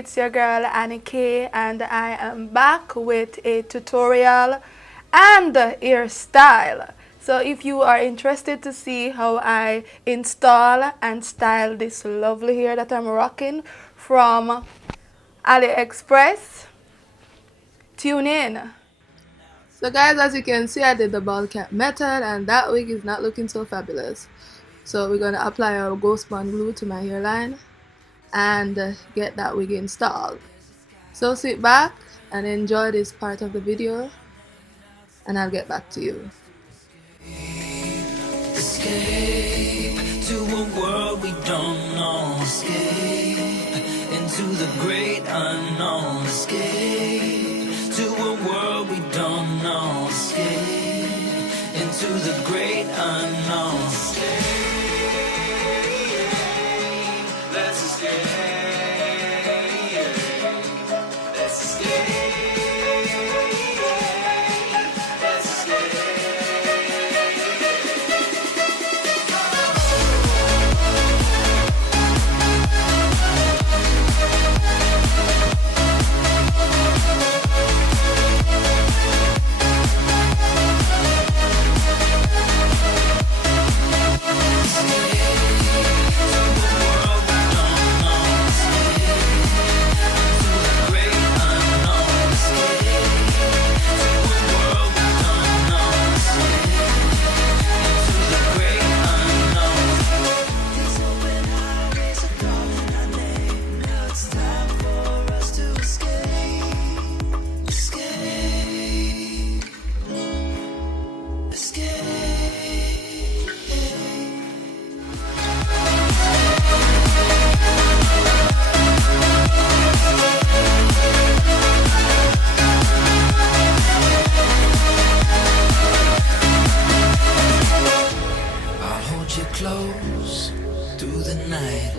it's your girl Annakay, and I am back with a tutorial and hairstyle. So if you are interested to see how I install and style this lovely hair that I'm rocking from AliExpress, tune in. So guys, as you can see, I did the ball cap method and that wig is not looking so fabulous. So we're going to apply our ghost bond glue to my hairline and get that wig installed. So sit back and enjoy this part of the video and I'll get back to you. Escape to a world we don't know. Escape into the great unknown. Escape to a world we don't know. Escape into the great unknown. Let's escape. Let's escape. Close through the night,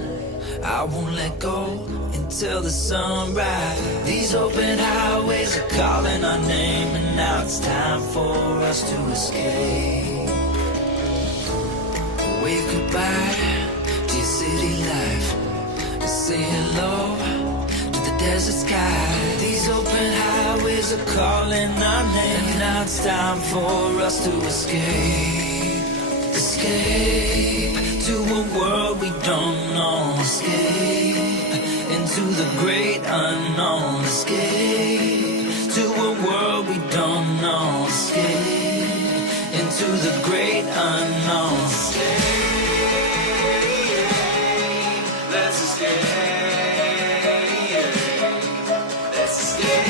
I won't let go until the sunrise. These open highways are calling our name, and now it's time for us to escape. Wave goodbye to your city life, and say hello to the desert sky. These open highways are calling our name, and now it's time for us to escape. Escape to a world we don't know. Escape into the great unknown. Escape to a world we don't know. Escape into the great unknown. Escape. Let's escape. Let's escape.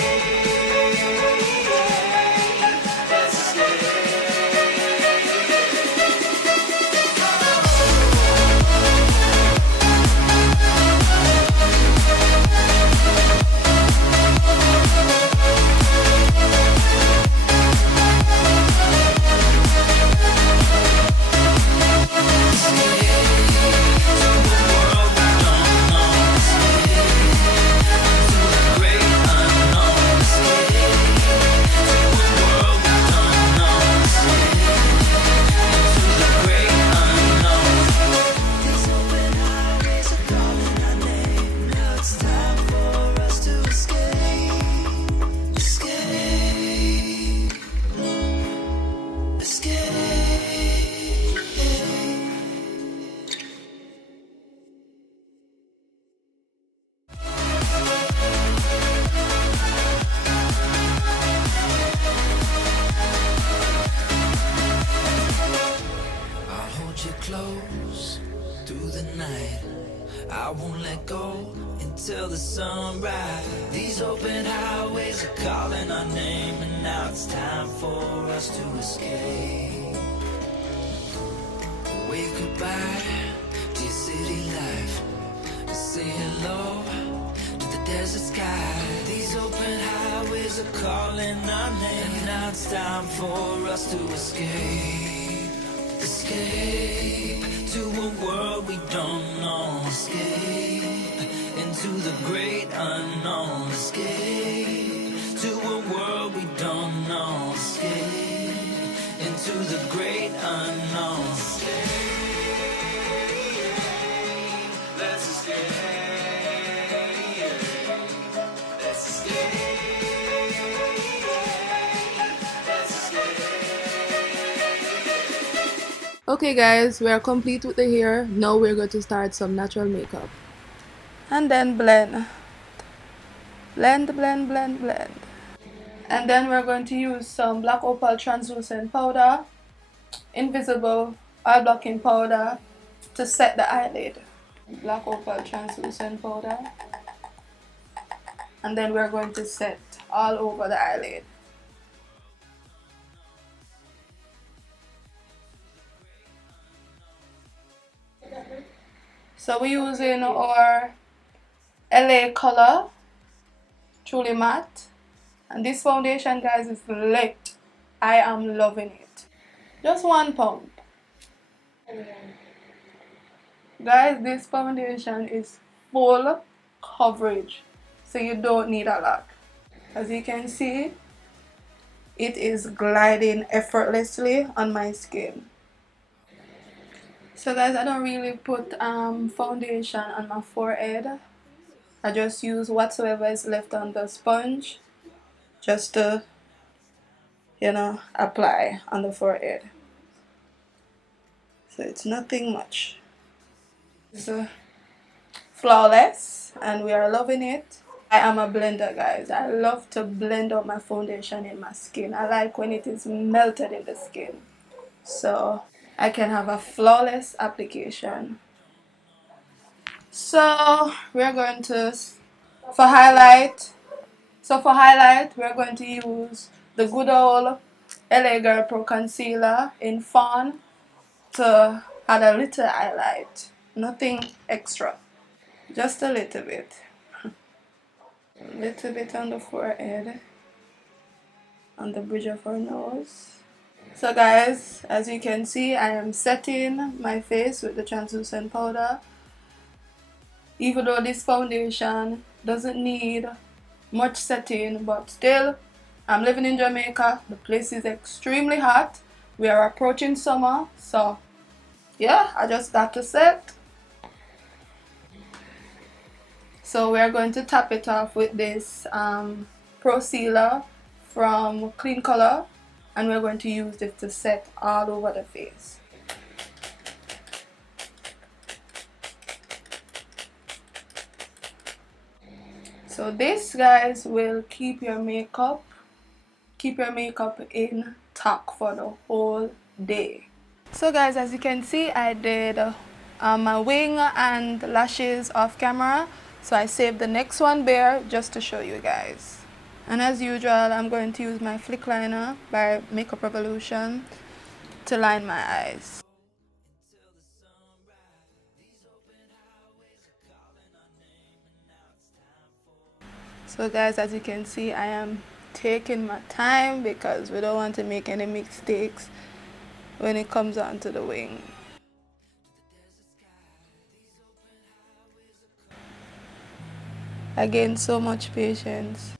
Close through the night, I won't let go until the sunrise. These open highways are calling our name, and now it's time for us to escape. Wave goodbye to your city life, and say hello to the desert sky. These open highways are calling our name, and now it's time for us to escape. Escape to a world we don't know. Escape into the great unknown. Escape to a world we don't know. Escape into the great unknown. Escape. Let's escape. Okay guys, we are complete with the hair. Now we're going to start some natural makeup. And then blend. Blend, blend, blend, blend. And then we're going to use some black opal translucent powder, invisible eye blocking powder to set the eyelid. Black opal translucent powder. And then we're going to set all over the eyelid. So we're using our LA color, truly matte. And this foundation, guys, is lit. I am loving it. Just 1 pump. Guys, this foundation is full coverage, so you don't need a lot. As you can see, it is gliding effortlessly on my skin. So guys, I don't really put foundation on my forehead. I just use whatsoever is left on the sponge just to, apply on the forehead. So it's nothing much. It's flawless and we are loving it. I am a blender, guys. I love to blend out my foundation in my skin. I like when it is melted in the skin, so I can have a flawless application. So we're going to, for highlight, we're going to use the good old LA Girl Pro Concealer in Fawn to add a little highlight. Nothing extra. Just a little bit. A little bit on the forehead. On the bridge of our nose. So guys, as you can see, I am setting my face with the translucent powder. Even though this foundation doesn't need much setting, but still, I'm living in Jamaica. The place is extremely hot. We are approaching summer, so yeah, I just got to set. So we are going to tap it off with this Pro Sealer from Clean Color, and we're going to use this to set all over the face. So this, guys, will keep your makeup intact for the whole day. So guys, as you can see, I did my wing and lashes off camera, so I saved the next one bare just to show you guys. And as usual, I'm going to use my flick liner by Makeup Revolution to line my eyes. So guys, as you can see, I am taking my time because we don't want to make any mistakes when it comes on to the wing. I gained so much patience.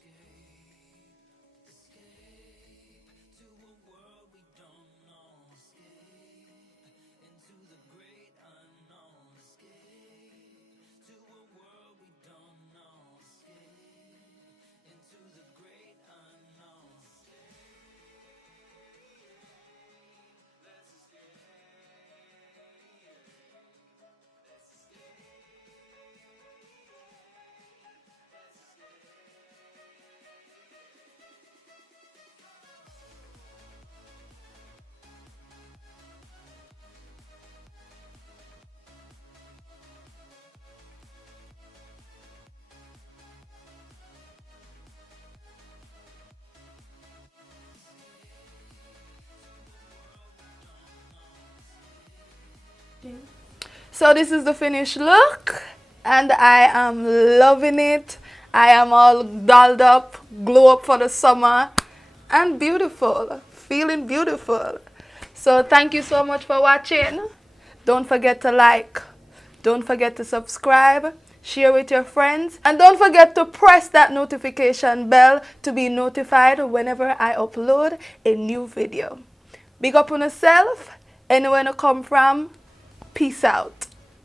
So this is the finished look and I am loving it. I am all dolled up, glow up for the summer and beautiful, feeling beautiful. So thank you so much for watching. Don't forget to like, don't forget to subscribe, share with your friends, and don't forget to press that notification bell to be notified whenever I upload a new video. Big up on yourself, anywhere you come from. Peace out.